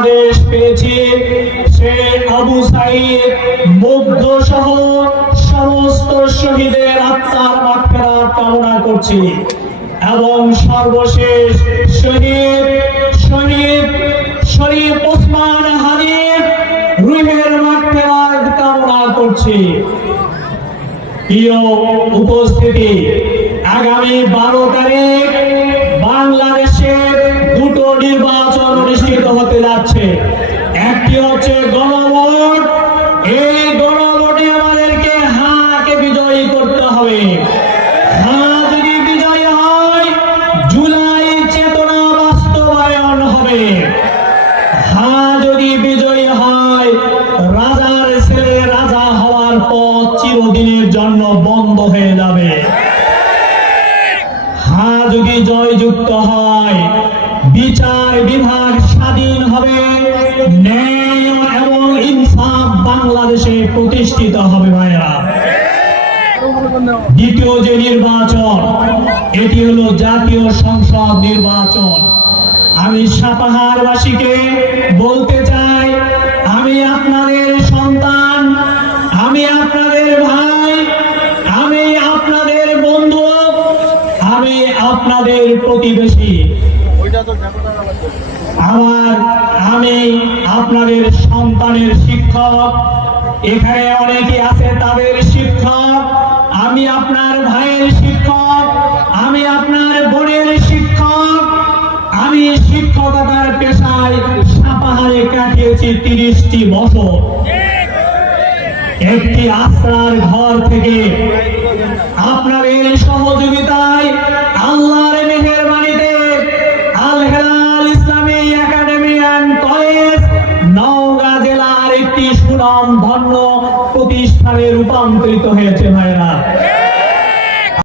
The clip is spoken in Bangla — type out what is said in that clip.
বাংলাদেশ পেয়েছি, সে আবু সাঈদ মুগ্ধ সহ সমস্ত শহীদের আত্মার মাগফিরাত কামনা করছি এবং সর্বশেষ শহীদ শরীফ ওসমান হানিফ রুহের মাগফিরাত কামনা করছি। প্রিয় উপস্থিতি, আগামী 12 তারিখ বাংলাদেশের দুটো নির্বাচন অনুষ্ঠিত হতে যাচ্ছে। একটি হচ্ছে গণভোট। এই গণভোটে আমাদেরকে হাকে বিজয়ী করতে হবে। হ্যাঁ যদি বিজয়ী হয়, জুলাই চেতনা বাস্তবায়ন হবে। হ্যাঁ যদি বিজয়ী হয়, রাজার ছেলে রাজা হওয়ার পথ চিরদিনের জন্য বন্ধ হয়ে যাবে। হ্যাঁ যদি জয়যুক্ত হয়, বিচার বিভাগ স্বাধীন হবে, ন্যায় এবং ইনসাফ বাংলাদেশে প্রতিষ্ঠিত হবে। ভাইরা, দ্বিতীয় যে নির্বাচন, এটি হলো জাতীয় সংসদ নির্বাচন। আমি সাপাহারবাসীকে বলতে চাই, আমি আপনাদের সন্তান, আমি আপনাদের ভাই, আমি আপনাদের বন্ধু, আমি আপনাদের প্রতিবেশী, আমি আপনাদের সন্তানের শিক্ষক। এখানে অনেকে আছে তাদের শিক্ষক। আমি আপনার ভাইয়ের শিক্ষক, আমি আপনার বোনের শিক্ষক। আমি শিক্ষকতার পেশায় সাপাহারে কাটিয়েছি 30টি বছর। একটি আশ্রার ঘর থেকে আপনাদের সহযোগিতায়, আল্লাহর মেহেরবানিতে আল হেলাল ইসলামী একাডেমি এন্ড কলেজ নওগাঁ জেলার একটি সুনামধন্য প্রতিষ্ঠানে রূপান্তরিত হয়েছে। ভাইরা,